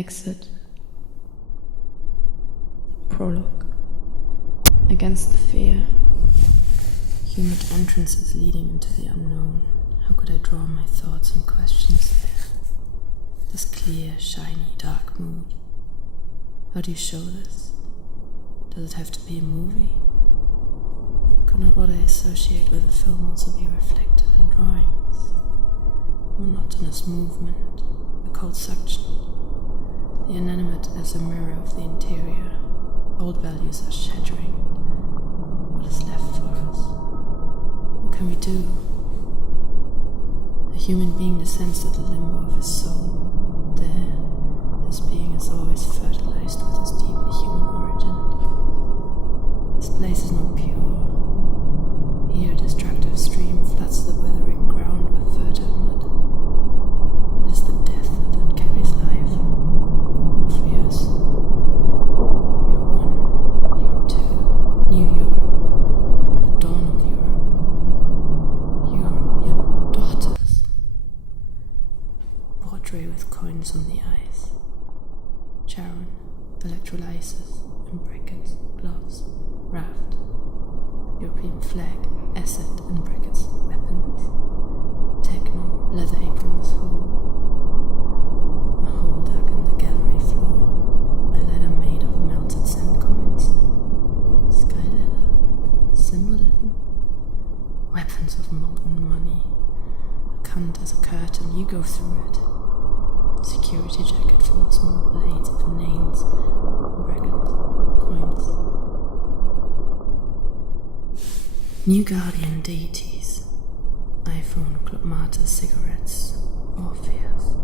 Exit. Prolog. Against the fear. Humid entrances leading into the unknown. How could I draw my thoughts and questions there? This clear, shiny, dark mood. How do you show this? Does it have to be a movie? Could not what I associate with a film also be reflected in drawings? Monotonous movement, a cold suction. The inanimate as a mirror of the interior. Old values are shattering. What is left for us? What can we do? A human being descends to the limbo of his soul. There, this being is always fertilized with his deeply human origin. This place is not pure. Here, a destructive stream floods the withering ground with fertile mud. It is the death that carries life. Orpheus. Year 1, Year 2, New Europe. The dawn of Europe. Europe, your daughters. Portrait with coins on the ice. Charon, electrolysis, in brackets, gloves, raft. European flag, acid, in brackets, weapons. Techno, leather apron was whole. A hole dug in the gallery floor. A ladder made of melted sand coins. Sky ladder, symbolism. Weapons of molten money. A cunt as a curtain, you go through it. Security jacket full of small blades of names, in brackets, coins. New guardian deities. iPhone, Club Mate, cigarettes, Orpheus.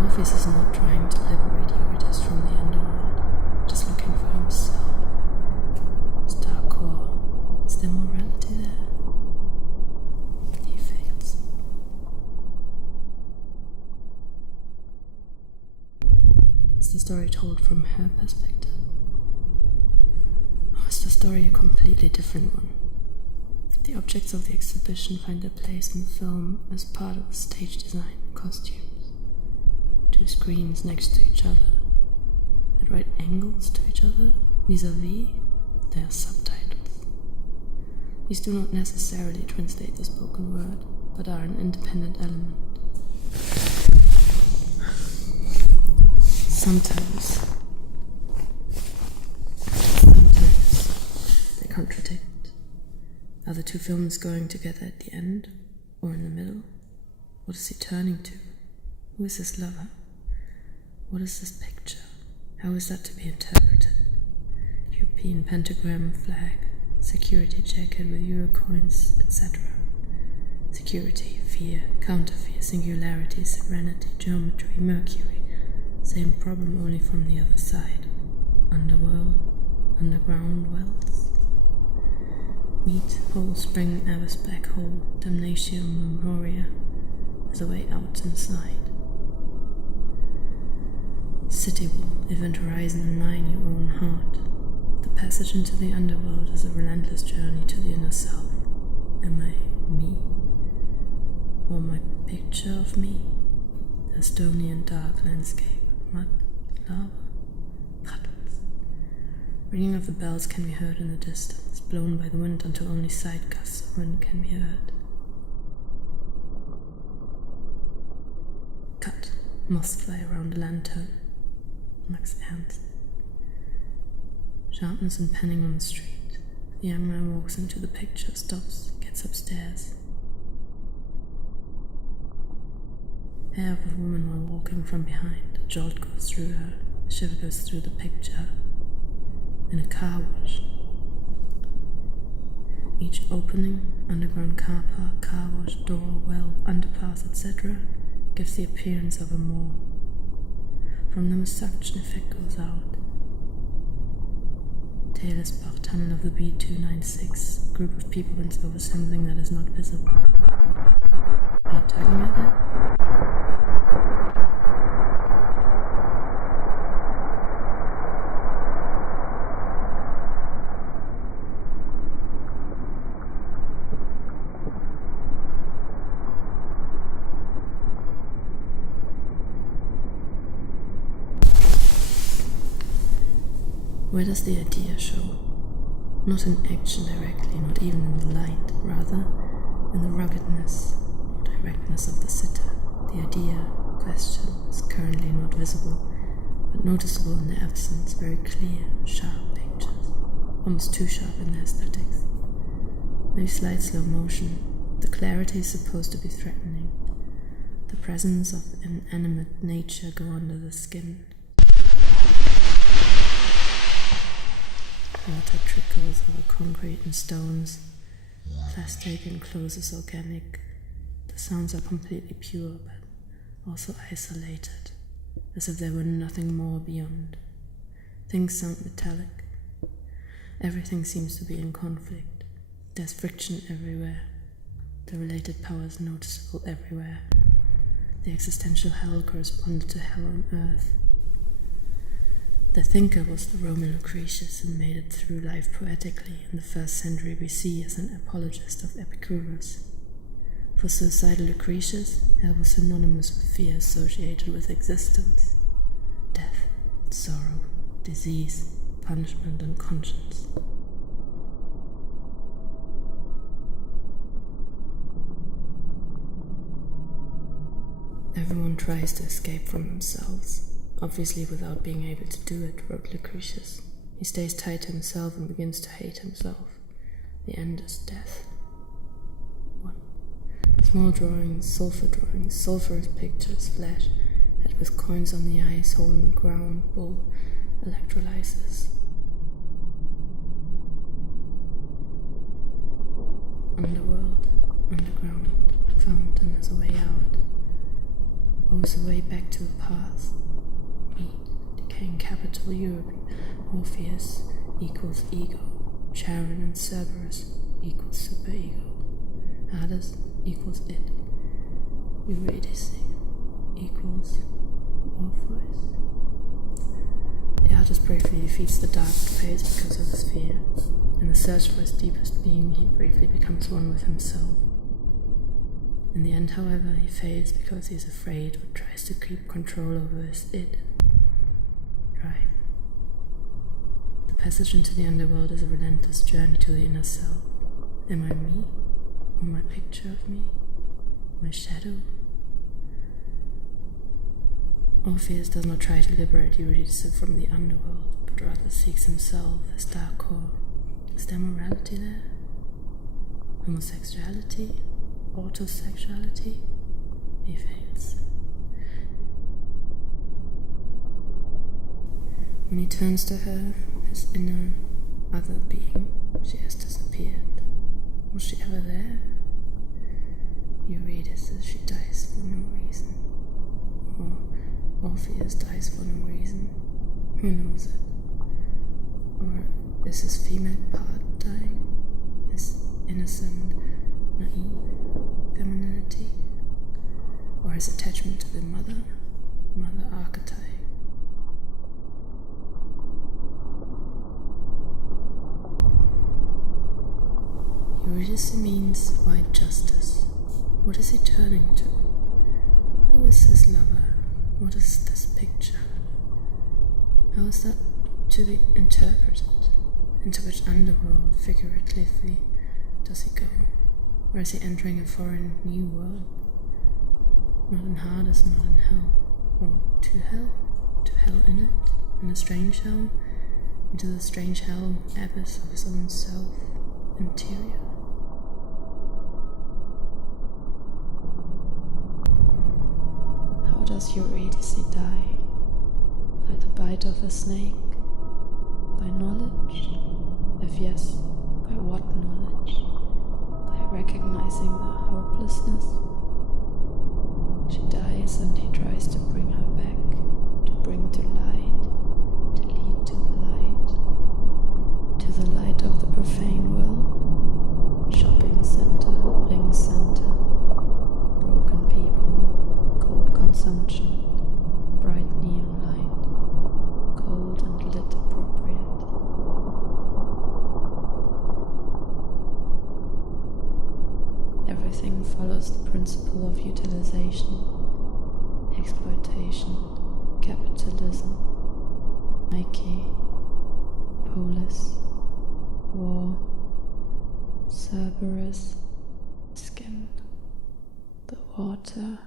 Orpheus is not trying to liberate Eurydice from the underworld, just looking for himself. His dark core. Is there morality there? He fails. Is the story told from her perspective? Or is the story a completely different one? The objects of the exhibition find their place in the film as part of the stage design and costumes. Two screens next to each other, at right angles to each other, vis-a-vis, they are subtitles. These do not necessarily translate the spoken word, but are an independent element. Sometimes they contradict. Are the two films going together at the end, or in the middle? What is he turning to? Who is his lover? What is this picture? How is that to be interpreted? European pentagram flag, security jacket with euro coins, etc. Security, fear, counter-fear, singularity, serenity, geometry, Mercury. Same problem, only from the other side. Underworld, underground wells. Meet, hole, spring, abyss, black hole, damnation, memoria. There's a way out inside. City wall, event horizon and mine your own heart. The passage into the underworld is a relentless journey to the inner self. Am I me? Or my picture of me? A stony and dark landscape, mud, lava, puddles. Ringing of the bells can be heard in the distance, blown by the wind until only side gusts of wind can be heard. Cut. Moths fly around a lantern. Max Ernst. Sharpness and panning on the street. The young man walks into the picture, stops, gets upstairs. Hair of a woman while walking from behind. A jolt goes through her. A shiver goes through the picture. In a car wash. Each opening, underground car park, car wash, door, well, underpass, etc., gives the appearance of a mall. From them a suction effect goes out. Taylor's-Bach tunnel of the B296. A group of people bends over something that is not visible. Are you talking about that? Where does the idea show? Not in action directly, not even in the light, rather in the ruggedness or directness of the sitter. The idea, question, is currently not visible, but noticeable in their absence, very clear, sharp pictures, almost too sharp in their aesthetics. Very slight slow motion, the clarity is supposed to be threatening. The presence of inanimate nature go under the skin. Water trickles over concrete and stones. Plastic encloses organic. The sounds are completely pure, but also isolated, as if there were nothing more beyond. Things sound metallic. Everything seems to be in conflict. There's friction everywhere. The related power is noticeable everywhere. The existential hell corresponded to hell on earth. The thinker was the Roman Lucretius who made it through life poetically in the 1st century BC as an apologist of Epicurus. For suicidal Lucretius, hell was synonymous with fear associated with existence, death, sorrow, disease, punishment, and conscience. Everyone tries to escape from themselves. Obviously without being able to do it, wrote Lucretius. He stays tied to himself and begins to hate himself. The end is death. 1. Small drawings, sulphurous pictures, flash, head with coins on the eyes, hole in the ground, bull, electrolysis. Underworld, underground, fountain as a way out. Always a way back to the past. Decaying capital Europe, Orpheus equals ego, Charon and Cerberus equals superego, Hades equals it, Eurydice equals Orpheus. The artist bravely defeats the dark phase because of his fear. In the search for his deepest being, he bravely becomes one with himself. In the end, however, he fails because he is afraid or tries to keep control over his id. Drive. The passage into the underworld is a relentless journey to the inner self. Am I me? Or my picture of me? My shadow? Orpheus does not try to liberate Eurydice from the underworld, but rather seeks himself, his dark core. Is there morality there? Homosexuality? Autosexuality? He fails. When he turns to her, his inner other being, she has disappeared. Was she ever there? Eurydice, she dies for no reason. Or Orpheus dies for no reason. Who knows it? Or is his female part dying? His innocent, naive femininity? Or his attachment to the mother archetype? Eurydice means white justice. What is he turning to? Who is his lover? What is this picture? How is that to be interpreted? Into which underworld, figuratively, does he go? Or is he entering a foreign, new world? Not in Hades, not in hell. Or to hell? To hell in it? In a strange hell? Into the strange hell abyss of his own self, interior? How does Eurydice die? By the bite of a snake? By knowledge? If yes, by what knowledge? By recognizing the hopelessness? She dies and he tries to bring her back, to bring to light, to lead to the light of the profane world. Shopping center, ring center, broken people, cold consumption, bright neon light, cold and lit appropriate. Everything follows the principle of utilization, exploitation, capitalism. Nike, Polis, War, Cerberus, Skin, the water,